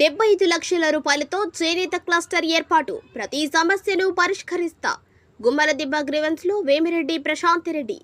డెబ్బై ఐదు లక్షల రూపాయలతో చేనేత క్లస్టర్ ఏర్పాటు. ప్రతి సమస్యను పరిష్కరిస్తా. గుమ్మలదిబ్బ గ్రీవెన్స్లో వేమిరెడ్డి ప్రశాంత్ రెడ్డి.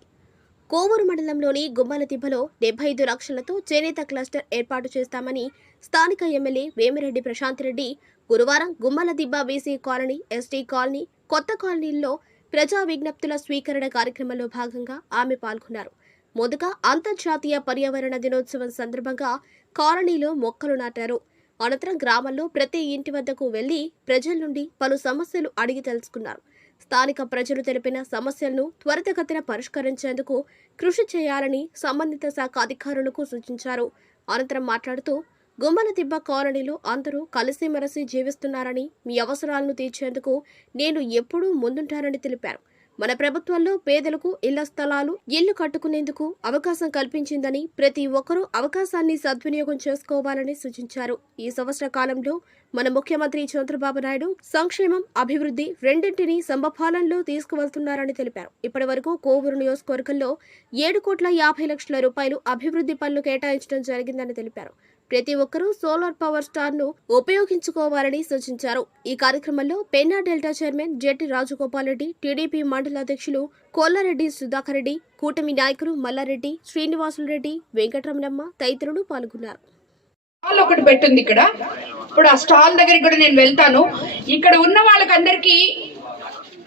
కోవూరు మండలంలోని గుమ్మలదిబ్బలో డెబ్బై ఐదు లక్షలతో చేనేత క్లస్టర్ ఏర్పాటు చేస్తామని స్థానిక ఎమ్మెల్యే వేమిరెడ్డి ప్రశాంత్ రెడ్డి గురువారం Gummaladibba BC colony ST colony కొత్త కాలనీల్లో ప్రజా విజ్ఞప్తుల స్వీకరణ కార్యక్రమంలో భాగంగా ఆమె పాల్గొన్నారు. మొదట అంతర్జాతీయ పర్యావరణ దినోత్సవం సందర్భంగా కాలనీలో మొక్కలు నాటారు. అనంతరం గ్రామంలో ప్రతి ఇంటి వద్దకు వెళ్ళి ప్రజల నుండి పలు సమస్యలు అడిగి తెలుసుకున్నారు. స్థానిక ప్రజలు తెలిపిన సమస్యలను త్వరితగతిన పరిష్కరించేందుకు కృషి చేయాలని సంబంధిత శాఖ అధికారులకు సూచించారు. అనంతరం మాట్లాడుతూ గుమ్మలదిబ్బ కాలనీలో అందరూ కలిసిమెలిసి జీవిస్తున్నారని మీ అవసరాలను తీర్చేందుకు నేను ఎప్పుడూ ముందుంటానని తెలిపారు. మన ప్రభుత్వంలో పేదలకు ఇళ్ళ స్థలాలు ఇళ్ళు కట్టుకునేందుకు అవకాశం కల్పించిందని ప్రతి ఒక్కరూ అవకాశాన్ని సద్వినియోగం చేసుకోవాలని సూచించారు. ఈ సంవత్సర కాలంలో మన ముఖ్యమంత్రి చంద్రబాబు నాయుడు సంక్షేమం అభివృద్ధి రెండింటినీ సమపాలనలో తీసుకువెళ్తున్నారని తెలిపారు. ఇప్పటి వరకు కోవూరు నియోజకవర్గంలో ఏడు కోట్ల యాభై లక్షల రూపాయలు అభివృద్ధి పనులు కేటాయించడం జరిగిందని తెలిపారు. ప్రతి ఒక్కరూ సోలార్ పవర్ స్టార్ను ఉపయోగించుకోవాలని సూచించారు. ఈ కార్యక్రమంలో Penna delta chairman Jetti Rajagopal Reddy TDP మండల అధ్యక్షులు కోల్లారెడ్డి సుధాకర్ రెడ్డి కూటమి నాయకులు మల్లారెడ్డి శ్రీనివాసులు రెడ్డి వెంకటరమణమ్మ తదితరులు పాల్గొన్నారు. స్టాల్ ఒకటి పెట్టింది ఇక్కడ. ఇప్పుడు ఆ స్టాల్ దగ్గరికి కూడా నేను వెళ్తాను. ఇక్కడ ఉన్న వాళ్ళకందరికీ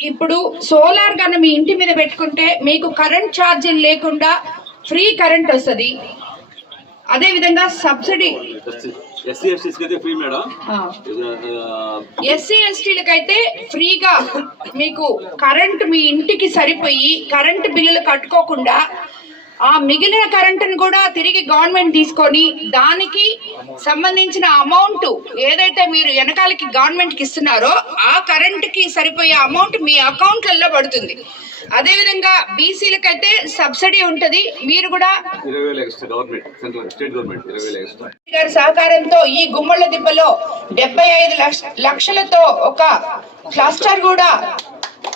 ఇప్పుడు సోలార్ గాన మీ ఇంటి మీద పెట్టుకుంటే మీకు కరెంట్ ఛార్జీలు లేకుండా ఫ్రీ కరెంట్ వస్తుంది. అదే విధంగా సబ్సిడీ. ఎస్సీ ఎస్టీస్ అయితే ఫ్రీ మేడం. ఎస్సీ ఎస్టీలకైతే ఫ్రీగా మీకు కరెంట్ మీ ఇంటికి సరిపోయి కరెంట్ బిల్లులు కట్టుకోకుండా ఆ మిగిలిన కరెంటును కూడా తిరిగి గవర్నమెంట్ తీసుకొని దానికి సంబంధించిన అమౌంట్ ఏదైతే మీరు వెనకాలకి గవర్నమెంట్కి ఇస్తున్నారో ఆ కరెంట్కి సరిపోయే అమౌంట్ మీ అకౌంట్లలో పడుతుంది. అదేవిధంగా బీసీలకైతే సబ్సిడీ ఉంటది. మీరు కూడా గారి సహకారంతో ఈ గుమ్మళ్ళ దిబ్బలో డెబ్బై ఐదు లక్షలతో ఒక క్లస్టర్ కూడా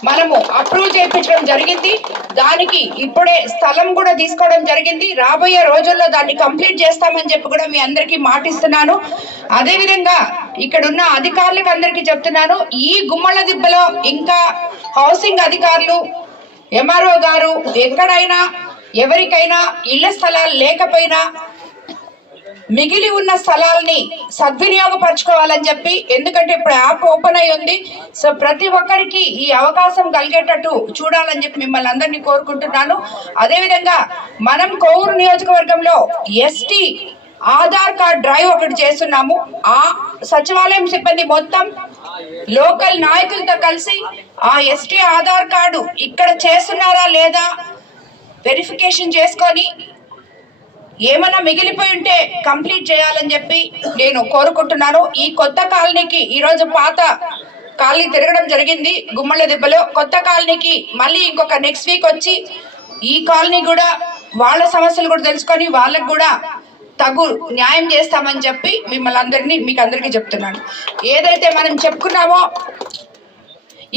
మనము అప్రూవ్ చేయించడం జరిగింది. దానికి ఇప్పుడే స్థలం కూడా తీసుకోవడం జరిగింది. రాబోయే రోజుల్లో దాన్ని కంప్లీట్ చేస్తామని చెప్పి కూడా మీ అందరికీ మాటిస్తున్నాను. అదేవిధంగా ఇక్కడున్న అధికారులకు అందరికీ చెప్తున్నాను. ఈ గుమ్మళ్ళ దిబ్బలో ఇంకా హౌసింగ్ అధికారులు ఎంఆర్ఓ గారు ఎక్కడైనా ఎవరికైనా ఇళ్ళ స్థలాలు లేకపోయినా మిగిలి ఉన్న స్థలాల్ని సద్వినియోగపరచుకోవాలని చెప్పి ఎందుకంటే ఇప్పుడు యాప్ ఓపెన్ అయి ఉంది. సో ప్రతి ఒక్కరికి ఈ అవకాశం కలిగేటట్టు చూడాలని చెప్పి మిమ్మల్ని అందరినీ కోరుకుంటున్నాను. అదేవిధంగా మనం కోవూరు నియోజకవర్గంలో ఎస్టీ ఆధార్ కార్డ్ డ్రైవ్ ఒకటి చేస్తున్నాము. ఆ సచివాలయం సిబ్బంది మొత్తం లోకల్ నాయకులతో కలిసి ఆ ఎస్టీ ఆధార్ కార్డు ఇక్కడ చేస్తున్నారా లేదా వెరిఫికేషన్ చేసుకొని ఏమైనా మిగిలిపోయి ఉంటే కంప్లీట్ చేయాలని చెప్పి నేను కోరుకుంటున్నాను. ఈ కొత్త కాలనీకి ఈరోజు పాత కాలనీ తిరగడం జరిగింది గుమ్మళ్ళ దెబ్బలో. కొత్త కాలనీకి మళ్ళీ ఇంకొక నెక్స్ట్ వీక్ వచ్చి ఈ కాలనీ కూడా వాళ్ళ సమస్యలు కూడా తెలుసుకొని వాళ్ళకు కూడా తగు న్యాయం చేస్తామని చెప్పి మిమ్మల్ని అందరినీ మీకు అందరికీ చెప్తున్నాను. ఏదైతే మనం చెప్పుకున్నామో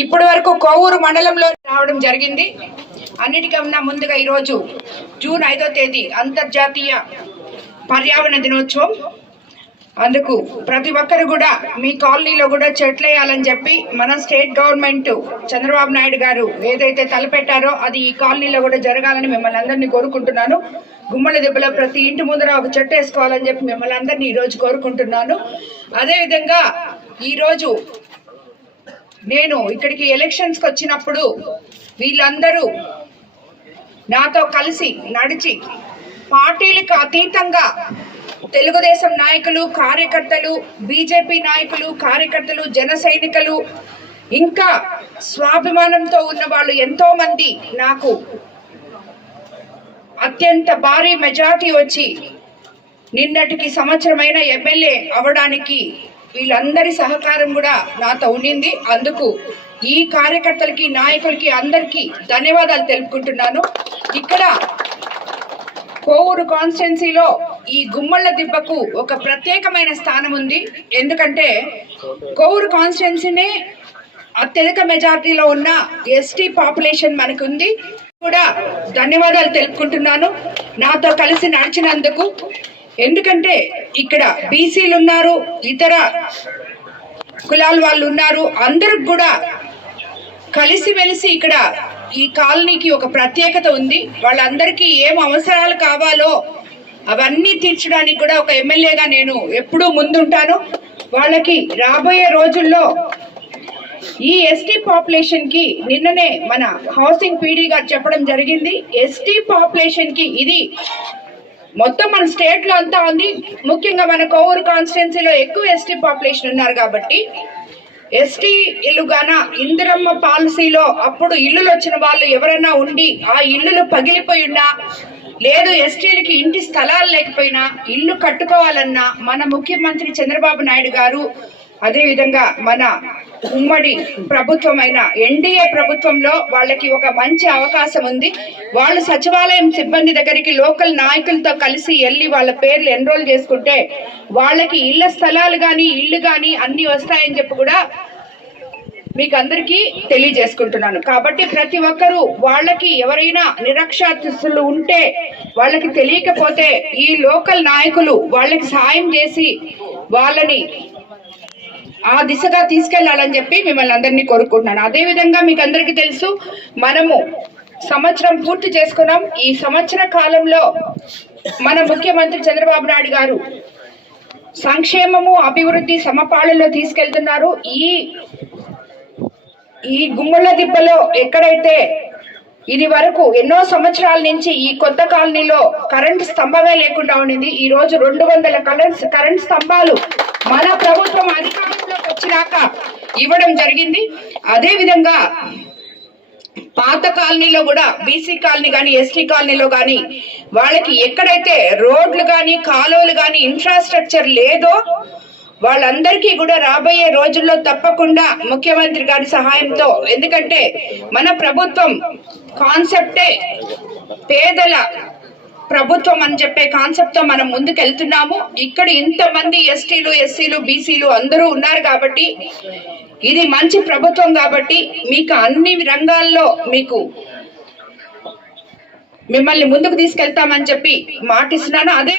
ఇప్పటి వరకు కోవూరు మండలంలో రావడం జరిగింది. అన్నిటికన్నా ముందుగా ఈరోజు జూన్ ఐదో తేదీ అంతర్జాతీయ పర్యావరణ దినోత్సవం. అందుకు ప్రతి ఒక్కరు కూడా మీ కాలనీలో కూడా చెట్లు వేయాలని చెప్పి మన స్టేట్ గవర్నమెంట్ చంద్రబాబు నాయుడు గారు ఏదైతే తలపెట్టారో అది ఈ కాలనీలో కూడా జరగాలని మిమ్మల్ని అందరినీ కోరుకుంటున్నాను. గుమ్మల దెబ్బలో ప్రతి ఇంటి ముందర ఒక చెట్టు వేసుకోవాలని చెప్పి మిమ్మల్ని అందరినీ ఈరోజు కోరుకుంటున్నాను. అదేవిధంగా ఈరోజు నేను ఇక్కడికి ఎలక్షన్స్కి వచ్చినప్పుడు వీళ్ళందరూ నాతో కలిసి నడిచి పార్టీలకు అతీతంగా తెలుగుదేశం నాయకులు కార్యకర్తలు బీజేపీ నాయకులు కార్యకర్తలు జన సైనికులు ఇంకా స్వాభిమానంతో ఉన్న వాళ్ళు ఎంతో మంది నాకు అత్యంత భారీ మెజార్టీ వచ్చి నిన్నటికి సంవత్సరమైన ఎమ్మెల్యే అవడానికి వీళ్ళందరి సహకారం కూడా నాతో ఉండింది. అందుకు ఈ కార్యకర్తలకి నాయకులకి అందరికీ ధన్యవాదాలు తెలుపుకుంటున్నాను. ఇక్కడ కోవూరు కాన్స్టిట్యున్సీలో ఈ గుమ్మళ్ళ దిబ్బకు ఒక ప్రత్యేకమైన స్థానం ఉంది. ఎందుకంటే కోవూరు కాన్స్టిట్యున్సీనే అత్యధిక మెజారిటీలో ఉన్న ఎస్టీ పాపులేషన్ మనకు ఉంది కూడా ధన్యవాదాలు తెలుపుకుంటున్నాను. నాతో కలిసి నడిచినందుకు. ఎందుకంటే ఇక్కడ బీసీలు ఉన్నారు ఇతర కులాల వాళ్ళు ఉన్నారు అందరికి కూడా కలిసిమెలిసి ఇక్కడ ఈ కాలనీకి ఒక ప్రత్యేకత ఉంది. వాళ్ళందరికీ ఏం అవసరాలు కావాలో అవన్నీ తీర్చడానికి కూడా ఒక ఎమ్మెల్యేగా నేను ఎప్పుడూ ముందుంటాను. వాళ్ళకి రాబోయే రోజుల్లో ఈ ఎస్టీ పాపులేషన్కి నిన్ననే మన హౌసింగ్ పీడీ గారు చెప్పడం జరిగింది. ఎస్టీ పాపులేషన్కి ఇది మొత్తం మన స్టేట్లో అంతా ఉంది. ముఖ్యంగా మన కోవూరు కాన్స్టిట్యున్సీలో ఎక్కువ ఎస్టీ పాపులేషన్ ఉన్నారు కాబట్టి ఎస్టీ ఇల్లుగాన ఇందిరమ్మ పాలసీలో అప్పుడు ఇల్లులు వచ్చిన వాళ్ళు ఎవరైనా ఉండి ఆ ఇల్లులు పగిలిపోయినా లేదు ఎస్టీలకి ఇంటి స్థలాలు లేకపోయినా ఇల్లు కట్టుకోవాలన్నా మన ముఖ్యమంత్రి చంద్రబాబు నాయుడు గారు అదే విధంగా మన ఉమ్మడి ప్రభుత్వమైన ఎన్డీఏ ప్రభుత్వంలో వాళ్ళకి ఒక మంచి అవకాశం ఉంది. వాళ్ళు సచివాలయం సిబ్బంది దగ్గరికి లోకల్ నాయకులతో కలిసి వెళ్ళి వాళ్ళ పేర్లు ఎన్రోల్ చేసుకుంటే వాళ్ళకి ఇళ్ళ స్థలాలు కానీ ఇల్లు కానీ అన్ని వస్తాయని చెప్పి కూడా మీకు అందరికీ తెలియజేసుకుంటున్నాను. కాబట్టి ప్రతి ఒక్కరూ వాళ్ళకి ఎవరైనా నిరక్షాస్తులు ఉంటే వాళ్ళకి తెలియకపోతే ఈ లోకల్ నాయకులు వాళ్ళకి సాయం చేసి వాళ్ళని ఆ దిశగా తీసుకెళ్ళాలని చెప్పి మిమ్మల్ని అందరినీ కోరుకుంటున్నాను. అదేవిధంగా మీకు అందరికీ తెలుసు మనము సంవత్సరం పూర్తి చేసుకున్నాం. ఈ సంవత్సర కాలంలో మన ముఖ్యమంత్రి చంద్రబాబు నాయుడు గారు సంక్షేమము అభివృద్ధి సమపాళలో తీసుకెళ్తున్నారు. ఈ ఈ గుమ్మల దిబ్బలో ఎక్కడైతే ఇది వరకు ఎన్నో సంవత్సరాల నుంచి ఈ కొత్త కాలనీలో కరెంట్ స్తంభమే లేకుండా ఉండింది. ఈ రోజు రెండు వందల కరెంట్ కరెంట్ స్తంభాలు మన ఇవ్వడం జరిగింది. అదే విధంగా పాత కాలనీలో కూడా బీసీ కాలనీ కానీ ఎస్టీ కాలనీలో కానీ వాళ్ళకి ఎక్కడైతే రోడ్లు కానీ కాలువలు కానీ ఇన్ఫ్రాస్ట్రక్చర్ లేదో వాళ్ళందరికీ కూడా రాబోయే రోజుల్లో తప్పకుండా ముఖ్యమంత్రి గారి సహాయంతో ఎందుకంటే మన ప్రభుత్వం కాన్సెప్టే పేదల ప్రభుత్వం అని చెప్పే కాన్సెప్ట్తో మనం ముందుకెళ్తున్నాము. ఇక్కడ ఇంతమంది ఎస్టీలు ఎస్సీలు బీసీలు అందరూ ఉన్నారు కాబట్టి ఇది మంచి ప్రభుత్వం కాబట్టి మీకు అన్ని రంగాల్లో మీకు మిమ్మల్ని ముందుకు తీసుకెళ్తామని చెప్పి మాటిస్తున్నాను. అదే